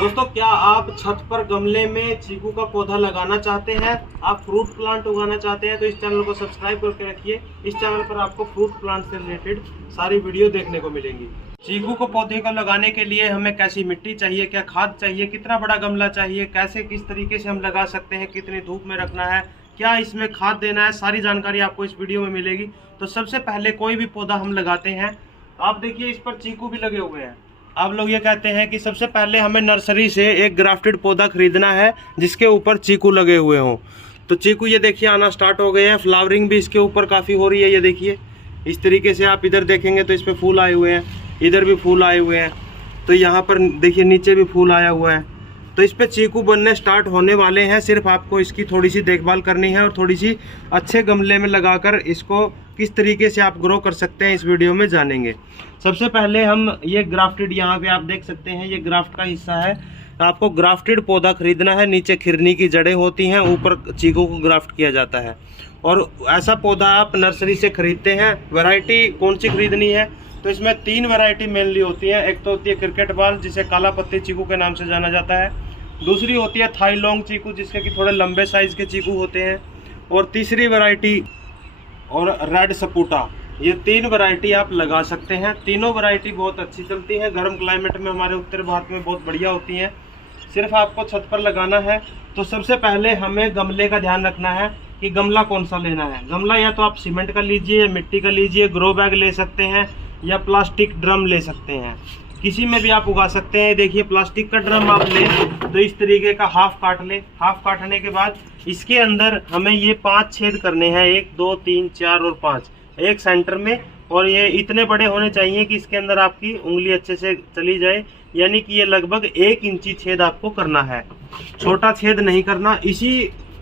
दोस्तों, क्या आप छत पर गमले में चीकू का पौधा लगाना चाहते हैं, आप फ्रूट प्लांट उगाना चाहते हैं, तो इस चैनल को सब्सक्राइब करके रखिए। इस चैनल पर आपको फ्रूट प्लांट से रिलेटेड सारी वीडियो देखने को मिलेंगी। चीकू को पौधे को लगाने के लिए हमें कैसी मिट्टी चाहिए, क्या खाद चाहिए, कितना बड़ा गमला चाहिए, कैसे किस तरीके से हम लगा सकते हैं, कितनी धूप में रखना है, क्या इसमें खाद देना है, सारी जानकारी आपको इस वीडियो में मिलेगी। तो सबसे पहले कोई भी पौधा हम लगाते हैं, आप देखिए इस पर चीकू भी लगे हुए हैं। आप लोग ये कहते हैं कि सबसे पहले हमें नर्सरी से एक ग्राफ्टेड पौधा खरीदना है जिसके ऊपर चीकू लगे हुए हों। तो चीकू ये देखिए आना स्टार्ट हो गए हैं, फ्लावरिंग भी इसके ऊपर काफ़ी हो रही है। ये देखिए इस तरीके से आप इधर देखेंगे तो इस पर फूल आए हुए हैं, इधर भी फूल आए हुए हैं, तो यहाँ पर देखिए नीचे भी फूल आया हुआ है। तो इस पर चीकू बनने स्टार्ट होने वाले हैं। सिर्फ आपको इसकी थोड़ी सी देखभाल करनी है और थोड़ी सी अच्छे गमले में लगाकर इसको किस तरीके से आप ग्रो कर सकते हैं इस वीडियो में जानेंगे। सबसे पहले हम ये ग्राफ्टेड, यहाँ पे आप देख सकते हैं ये ग्राफ्ट का हिस्सा है। आपको ग्राफ्टेड पौधा खरीदना है। नीचे खिरनी की जड़ें होती हैं, ऊपर चीकू को ग्राफ्ट किया जाता है। और ऐसा पौधा आप नर्सरी से खरीदते हैं। वैरायटी कौन सी खरीदनी है, तो इसमें 3 वैरायटी मेनली होती है। एक तो होती है क्रिकेट बॉल, जिसे काला पत्ती चीकू के नाम से जाना जाता है। दूसरी होती है थाई लॉन्ग चीकू, जिसके कि थोड़े लंबे साइज के चीकू होते हैं। और तीसरी वैरायटी और रेड सपूटा। ये 3 वैरायटी आप लगा सकते हैं। तीनों वैरायटी बहुत अच्छी चलती हैं, गर्म क्लाइमेट में हमारे उत्तर भारत में बहुत बढ़िया होती हैं। सिर्फ आपको छत पर लगाना है। तो सबसे पहले हमें गमले का ध्यान रखना है कि गमला कौन सा लेना है। गमला या तो आप सीमेंट का लीजिए, मिट्टी का लीजिए, ग्रो बैग ले सकते हैं या प्लास्टिक ड्रम ले सकते हैं। किसी में भी आप उगा सकते हैं। देखिए प्लास्टिक का ड्रम आप लें तो इस तरीके का हाफ काट लें। हाफ काटने के बाद इसके अंदर हमें ये 5 छेद करने हैं, 1 2 3 4 और 5, एक सेंटर में। और ये इतने बड़े होने चाहिए कि इसके अंदर आपकी उंगली अच्छे से चली जाए, यानी कि ये लगभग 1 इंची छेद आपको करना है, छोटा छेद नहीं करना। इसी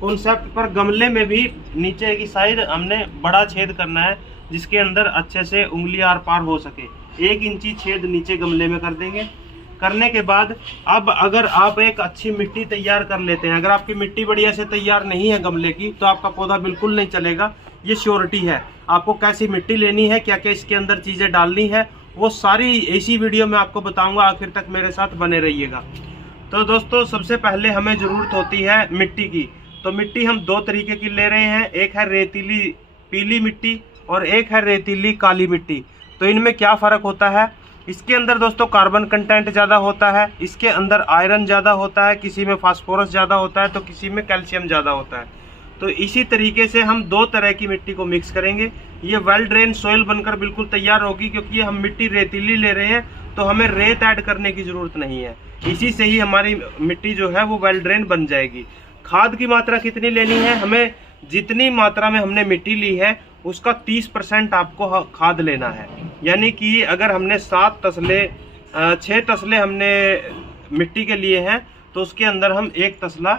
कॉन्सेप्ट पर गमले में भी नीचे की साइड हमने बड़ा छेद करना है, जिसके अंदर अच्छे से उंगली आर पार हो सके। 1 इंची छेद नीचे गमले में कर देंगे। करने के बाद अब अगर आप एक अच्छी मिट्टी तैयार कर लेते हैं, अगर आपकी मिट्टी बढ़िया से तैयार नहीं है गमले की, तो आपका पौधा बिल्कुल नहीं चलेगा। ये श्योरिटी है। आपको कैसी मिट्टी लेनी है, क्या क्या इसके अंदर चीज़ें डालनी है, वो सारी इसी वीडियो में आपको बताऊंगा। आखिर तक मेरे साथ बने रहिएगा। तो दोस्तों, सबसे पहले हमें ज़रूरत होती है मिट्टी की। तो मिट्टी हम 2 तरीके की ले रहे हैं। एक है रेतीली पीली मिट्टी और एक है रेतीली काली मिट्टी। तो इनमें क्या फ़र्क होता है? इसके अंदर दोस्तों कार्बन कंटेंट ज़्यादा होता है, इसके अंदर आयरन ज़्यादा होता है, किसी में फास्फोरस ज़्यादा होता है, तो किसी में कैल्शियम ज़्यादा होता है। तो इसी तरीके से हम 2 तरह की मिट्टी को मिक्स करेंगे। ये वेल ड्रेन सोइल बनकर बिल्कुल तैयार होगी, क्योंकि हम मिट्टी रेतीली ले रहे हैं तो हमें रेत ऐड करने की ज़रूरत नहीं है। इसी से ही हमारी मिट्टी जो है वो वेल ड्रेन बन जाएगी। खाद की मात्रा कितनी लेनी है? हमें जितनी मात्रा में हमने मिट्टी ली है उसका 30% आपको खाद लेना है। यानी कि अगर हमने 6 तसले हमने मिट्टी के लिए हैं, तो उसके अंदर हम 1 तसला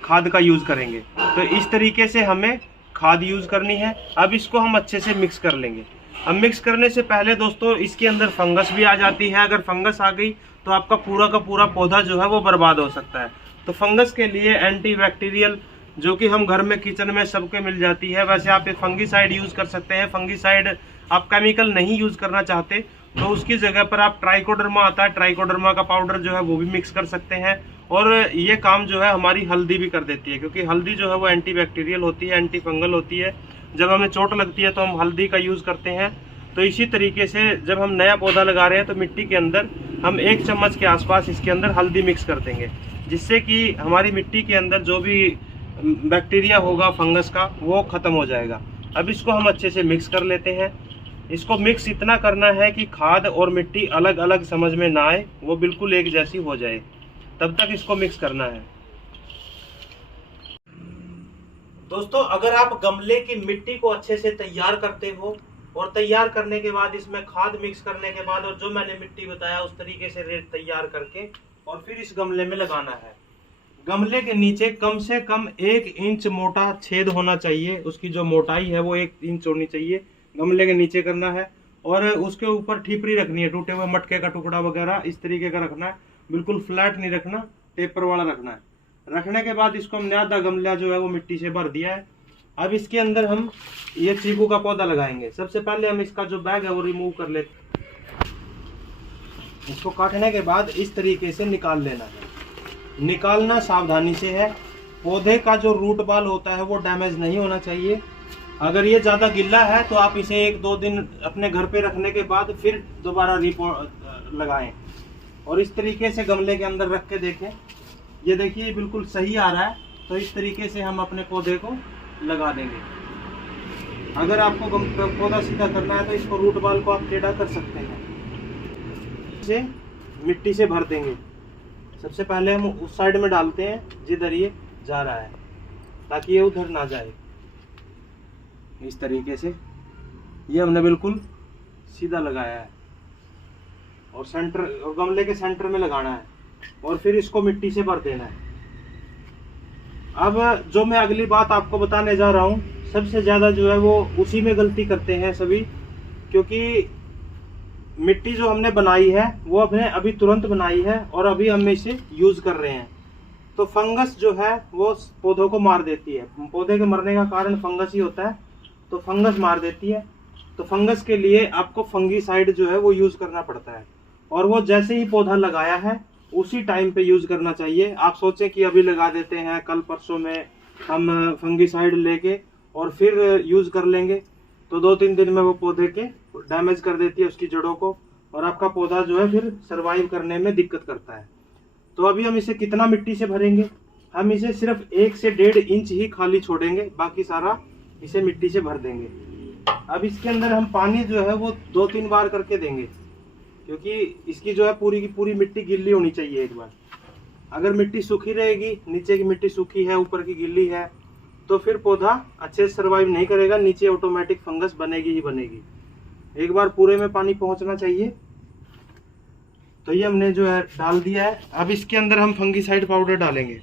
खाद का यूज़ करेंगे। तो इस तरीके से हमें खाद यूज़ करनी है। अब इसको हम अच्छे से मिक्स कर लेंगे। अब मिक्स करने से पहले दोस्तों इसके अंदर फंगस भी आ जाती है। अगर फंगस आ गई तो आपका पूरा का पूरा पौधा जो है वो बर्बाद हो सकता है। तो फंगस के लिए एंटी बैक्टीरियल, जो कि हम घर में किचन में सबके मिल जाती है, वैसे आप एक फंगीसाइड यूज़ कर सकते हैं। फंगीसाइड आप केमिकल नहीं यूज़ करना चाहते तो उसकी जगह पर आप ट्राइकोडर्मा आता है, ट्राइकोडर्मा का पाउडर जो है वो भी मिक्स कर सकते हैं। और ये काम जो है हमारी हल्दी भी कर देती है, क्योंकि हल्दी जो है वो एंटी बैक्टीरियल होती है, एंटी फंगल होती है। जब हमें चोट लगती है तो हम हल्दी का यूज़ करते हैं। तो इसी तरीके से जब हम नया पौधा लगा रहे हैं तो मिट्टी के अंदर हम 1 चम्मच के आसपास इसके अंदर हल्दी मिक्स कर देंगे, जिससे कि हमारी मिट्टी के अंदर जो भी बैक्टीरिया होगा फंगस का वो ख़त्म हो जाएगा। अब इसको हम अच्छे से मिक्स कर लेते हैं। इसको मिक्स इतना करना है कि खाद और मिट्टी अलग अलग समझ में ना आए, वो बिल्कुल एक जैसी हो जाए, तब तक इसको मिक्स करना है। दोस्तों, अगर आप गमले की मिट्टी को अच्छे से तैयार करते हो और तैयार करने के बाद इसमें खाद मिक्स करने के बाद और जो मैंने मिट्टी बताया उस तरीके से रेत तैयार करके और फिर इस गमले में लगाना है। गमले के नीचे कम से कम 1 इंच मोटा छेद होना चाहिए। उसकी जो मोटाई है वो 1 इंच होनी चाहिए। गमले के नीचे करना है और उसके ऊपर ठीपरी रखनी है, टूटे हुए मटके का टुकड़ा वगैरह इस तरीके का रखना है। बिल्कुल फ्लैट नहीं रखना, टेपर वाला रखना है। रखने के बाद इसको हमने आधा गमला जो है वो मिट्टी से भर दिया है। अब इसके अंदर हम ये चीकू का पौधा लगाएंगे। सबसे पहले हम इसका जो बैग है वो रिमूव कर लेते हैं। इसको काटने के बाद इस तरीके से निकाल लेना है। निकालना सावधानी से है। पौधे का जो रूट बॉल होता है वो डैमेज नहीं होना चाहिए। अगर ये ज़्यादा गिल्ला है तो आप इसे 1-2 दिन अपने घर पे रखने के बाद फिर दोबारा लगाएं। और इस तरीके से गमले के अंदर रख के देखें। ये देखिए बिल्कुल सही आ रहा है। तो इस तरीके से हम अपने पौधे को लगा देंगे। अगर आपको पौधा सीधा करना है तो इसको रूट बॉल को आप टेढ़ा कर सकते हैं। इसे मिट्टी से भर देंगे। सबसे पहले हम उस साइड में डालते हैं जिधर ये जा रहा है, ताकि ये उधर ना जाए। इस तरीके से ये हमने बिल्कुल सीधा लगाया है और गमले के सेंटर में लगाना है और फिर इसको मिट्टी से भर देना है। अब जो मैं अगली बात आपको बताने जा रहा हूँ, सबसे ज़्यादा जो है वो उसी में गलती करते हैं सभी, क्योंकि मिट्टी जो हमने बनाई है वो हमने अभी तुरंत बनाई है और अभी हम इसे यूज़ कर रहे हैं। तो फंगस जो है वो पौधों को मार देती है। पौधे के मरने का कारण फंगस ही होता है, तो फंगस मार देती है। तो फंगस के लिए आपको फंगीसाइड जो है वो यूज़ करना पड़ता है, और वो जैसे ही पौधा लगाया है उसी टाइम पे यूज़ करना चाहिए। आप सोचें कि अभी लगा देते हैं, कल परसों में हम फंगीसाइड लेके और फिर यूज़ कर लेंगे, तो 2-3 दिन में वो पौधे के डैमेज कर देती है उसकी जड़ों को, और आपका पौधा जो है फिर सर्वाइव करने में दिक्कत करता है। तो अभी हम इसे कितना मिट्टी से भरेंगे? हम इसे सिर्फ 1 से 1.5 इंच ही खाली छोड़ेंगे, बाकी सारा इसे मिट्टी से भर देंगे। अब इसके अंदर हम पानी जो है वो 2-3 बार करके देंगे, क्योंकि इसकी जो है पूरी की पूरी मिट्टी गिल्ली होनी चाहिए एक बार। अगर मिट्टी सूखी रहेगी, नीचे की मिट्टी सूखी है ऊपर की गिल्ली है, तो फिर पौधा अच्छे से सर्वाइव नहीं करेगा, नीचे ऑटोमेटिक फंगस बनेगी ही बनेगी। एक बार पूरे में पानी पहुंचना चाहिए। तो ये हमने जो है डाल दिया है। अब इसके अंदर हम फंगीसाइड पाउडर डालेंगे।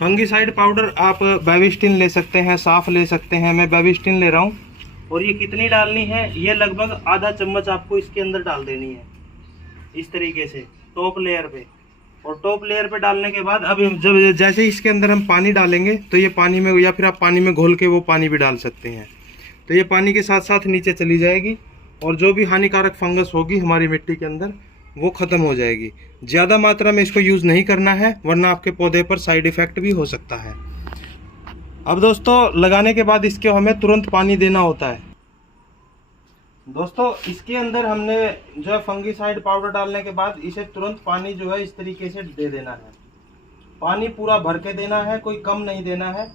फंगीसाइड पाउडर आप बेबिस्टिन ले सकते हैं, साफ ले सकते हैं। मैं बेबिस्टिन ले रहा हूँ। और ये कितनी डालनी है? ये लगभग आधा चम्मच आपको इसके अंदर डाल देनी है, इस तरीके से टॉप लेयर पे। और टॉप लेयर पे डालने के बाद अब जब जैसे इसके अंदर हम पानी डालेंगे तो ये पानी में, या फिर आप पानी में घोल के वो पानी भी डाल सकते हैं, तो ये पानी के साथ साथ नीचे चली जाएगी और जो भी हानिकारक फंगस होगी हमारी मिट्टी के अंदर वो ख़त्म हो जाएगी। ज़्यादा मात्रा में इसको यूज़ नहीं करना है, वरना आपके पौधे पर साइड इफ़ेक्ट भी हो सकता है। अब दोस्तों, लगाने के बाद इसके हमें तुरंत पानी देना होता है। दोस्तों, इसके अंदर हमने जो है फंगीसाइड पाउडर डालने के बाद इसे तुरंत पानी जो है इस तरीके से दे देना है। पानी पूरा भर के देना है, कोई कम नहीं देना है।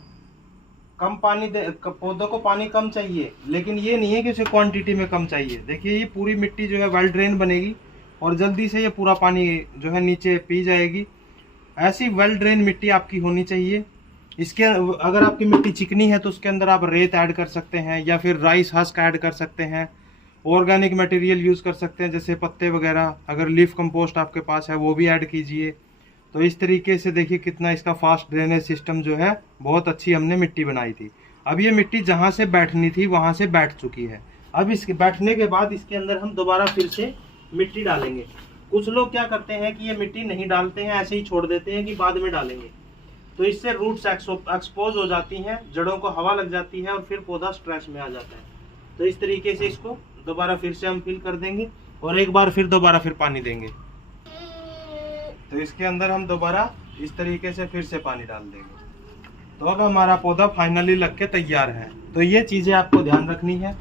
कम पानी पौधों को पानी कम चाहिए, लेकिन ये नहीं है कि उसे क्वांटिटी में कम चाहिए। देखिए ये पूरी मिट्टी जो है वेल ड्रेन बनेगी और जल्दी से ये पूरा पानी जो है नीचे पी जाएगी। ऐसी वेल ड्रेन मिट्टी आपकी होनी चाहिए। इसके अगर आपकी मिट्टी चिकनी है तो उसके अंदर आप रेत ऐड कर सकते हैं, या फिर राइस हस्क ऐड कर सकते हैं। ऑर्गेनिक मटेरियल यूज़ कर सकते हैं, जैसे पत्ते वगैरह। अगर लीफ कंपोस्ट आपके पास है वो भी ऐड कीजिए। तो इस तरीके से देखिए कितना इसका फास्ट ड्रेनेज सिस्टम जो है, बहुत अच्छी हमने मिट्टी बनाई थी। अब ये मिट्टी जहाँ से बैठनी थी वहाँ से बैठ चुकी है। अब इसके बैठने के बाद इसके अंदर हम दोबारा फिर से मिट्टी डालेंगे। कुछ लोग क्या करते हैं कि ये मिट्टी नहीं डालते हैं, ऐसे ही छोड़ देते हैं कि बाद में डालेंगे। तो इससे रूट्स एक्सपोज हो जाती हैं, जड़ों को हवा लग जाती है और फिर पौधा स्ट्रेस में आ जाता है। तो इस तरीके से इसको दोबारा फिर से हम फिल कर देंगे और एक बार फिर दोबारा फिर पानी देंगे। तो इसके अंदर हम दोबारा इस तरीके से फिर से पानी डाल देंगे। तो अब हमारा पौधा फाइनली लग के तैयार है। तो ये चीज़ें आपको ध्यान रखनी है।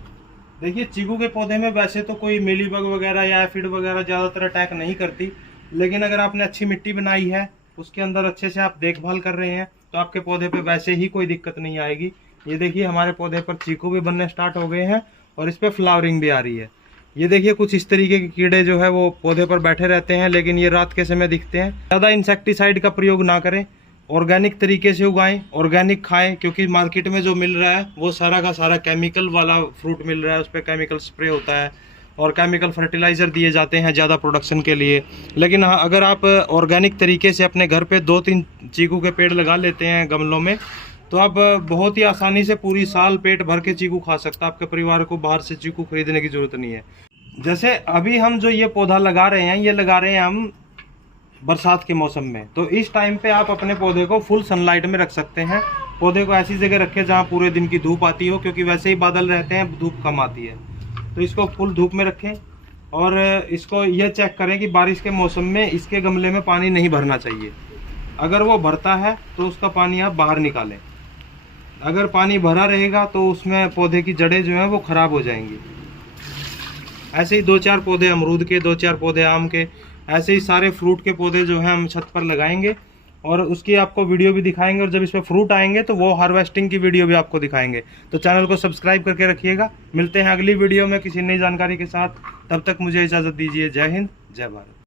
देखिए चीकू के पौधे में वैसे तो कोई मिलीबग वगैरह या एफिड वगैरह ज़्यादातर अटैक नहीं करती, लेकिन अगर आपने अच्छी मिट्टी बनाई है, उसके अंदर अच्छे से आप देखभाल कर रहे हैं, तो आपके पौधे पे वैसे ही कोई दिक्कत नहीं आएगी। ये देखिए हमारे पौधे पर चीकू भी बनने स्टार्ट हो गए हैं और इस पर फ्लावरिंग भी आ रही है। ये देखिए कुछ इस तरीके के कीड़े जो है वो पौधे पर बैठे रहते हैं, लेकिन ये रात के समय दिखते हैं। ज़्यादा इंसेक्टिसाइड का प्रयोग ना करें, ऑर्गेनिक तरीके से उगाएं, ऑर्गेनिक खाएं, क्योंकि मार्केट में जो मिल रहा है वो सारा का सारा केमिकल वाला फ्रूट मिल रहा है। उस पर केमिकल स्प्रे होता है और केमिकल फर्टिलाइज़र दिए जाते हैं ज़्यादा प्रोडक्शन के लिए। लेकिन हाँ, अगर आप ऑर्गेनिक तरीके से अपने घर पे 2-3 चीकू के पेड़ लगा लेते हैं गमलों में, तो आप बहुत ही आसानी से पूरी साल पेट भर के चीकू खा सकता है। आपके परिवार को बाहर से चीकू खरीदने की ज़रूरत नहीं है। जैसे अभी हम जो ये पौधा लगा रहे हैं, ये लगा रहे हैं हम बरसात के मौसम में। तो इस टाइम पे आप अपने पौधे को फुल सनलाइट में रख सकते हैं। पौधे को ऐसी जगह रखें जहाँ पूरे दिन की धूप आती हो, क्योंकि वैसे ही बादल रहते हैं, धूप कम आती है। तो इसको फुल धूप में रखें। और इसको ये चेक करें कि बारिश के मौसम में इसके गमले में पानी नहीं भरना चाहिए। अगर वो भरता है तो उसका पानी आप बाहर निकालें। अगर पानी भरा रहेगा तो उसमें पौधे की जड़ें जो हैं वो ख़राब हो जाएंगी। ऐसे ही 2-4 पौधे अमरूद के, 2-4 पौधे आम के, ऐसे ही सारे फ्रूट के पौधे जो हैं हम छत पर लगाएंगे और उसकी आपको वीडियो भी दिखाएंगे। और जब इसमें फ्रूट आएंगे तो वो हार्वेस्टिंग की वीडियो भी आपको दिखाएंगे। तो चैनल को सब्सक्राइब करके रखिएगा। मिलते हैं अगली वीडियो में किसी नई जानकारी के साथ। तब तक मुझे इजाज़त दीजिए। जय हिंद, जय भारत।